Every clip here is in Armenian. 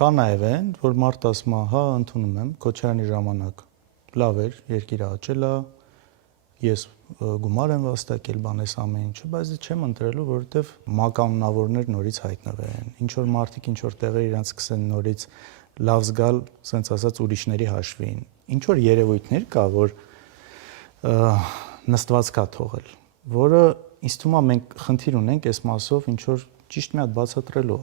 Կա նաև են, որ մարդ ասում է, հա, ընդունում եմ, Քոչարյանի ժամանակ լավ էր, երկիրը աճել է, ես գումար եմ վաստակել, բանես ամեն ինչը, բայց չեմ ընտրելու, որովհետև մականունավորներ նորից հայտնվեն։ Ինչ որ մարդիկ ինչ որ տեղեր իրենց սկսեն նորից լավ զգալ, ասենց ասած ուրիշների հաշվին։ Ինչ որ երևույթներ կա, որ նստված կա թողել, որը ինձ թվում է մենք խնդիր ունենք այս մասով ինչ որ ճիշտ մի հատ բացատրելու։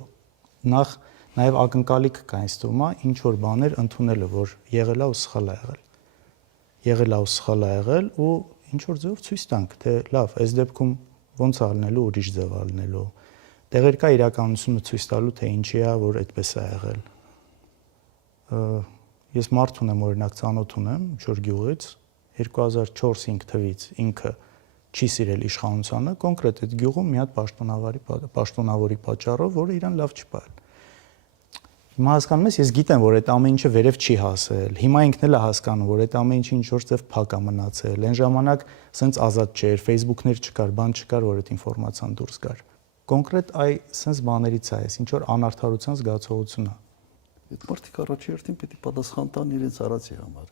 Նախ նաև ակնկալիք կա ինձ թվում է ինչ որ բաներ ընդունելը, որ եղել է ու սխալ է եղել։ Եղել է ու սխալ է եղել ու ինչ որ ձևով ցույց տանք, թե լավ, այս դեպքում ոնց է լինելու, ուրիշ ձև է լինելու։ Տեղեր կա իրականությունը ցույց տալու, թե ինչի է, որ այդպես է եղել։ Ես մարդ ունեմ, օրինակ ծանոթ ունեմ, Շոր գյուղից 2004-5 թվից ինքը չի սիրել իշխանությանը, կոնկրետ այդ գյուղում մի հատ պաշտոնավորի պատճառով, որը իրան լավ չի պահել։ Հիմա հասկանում ես, ես գիտեմ, որ այդ ամեն ինչը վերև չի հասել։ Հիմա ինքն էլ է հասկանում, որ այդ ամեն ինչը ինչ որ ձև փակ է մնացել։ Այն ժամանակ սենց ազատ չէր, Facebook-ներ չկար, բան չկար, որ այդ ինֆորմացիան դուրս գար։ Կոնկրետ սենց բաներից է, ինչ որ անարդարության զգացողություն է։ Այդ մարդիկ առաջի հերթին պետք է պատասխան տան իրենց արածի համար։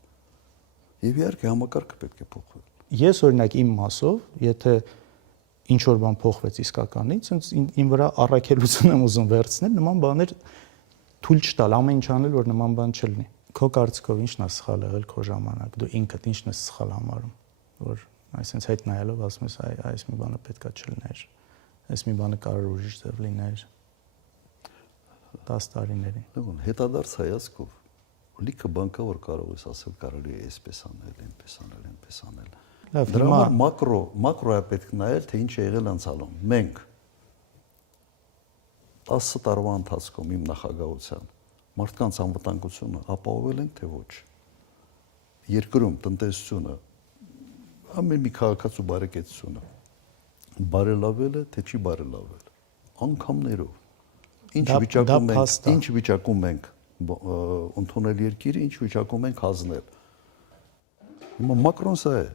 Եվ իհարկե համակարգը պետք է փոխվի։ Ես օրինակ իմ մասով, եթե ինչ որ բան փոխվեց իսկականից, ինձ իմ վրա առաքելություն եմ ուզում վերցնել, նման բաներ թույլ չտալ, ամեն ինչ անել, որ նման բան չլինի։ Քո կարծիքով ի՞նչն է սխալ եղել քո ժամանակ։ Դու ինքդ ի՞նչն ես սխալ համարում, որ այսպես հետ նայելով ասում ես, այս մի բանը պետքա չլիներ, այս մի բանը կարող ուրիշ ձև լիներ 10 տարիների։ Դե հետադարձ հայացքով լիքը բան կա, որ կարող ես ասել, կարելի է այսպես անել, այնպես անել, այնպես անել։ Դրա համար մակրո է պետք նայել, թե ինչ է եղել անցյալում։ Մենք 10 տարվա ընթացքում իմ նախագահության մարդկանց անվտանգությունը ապահովել ենք, թե ոչ։ Երկրում տնտեսությունը, ամեն մի քաղաքացու բարեկեցությունը բարելավել է, թե չի բարելավել։ Անգամներով։ Ինչ վիճակում ենք ընդունել երկիրը, ինչ վիճակում ենք հանձնել։ Հիմա Մակրոն սա է։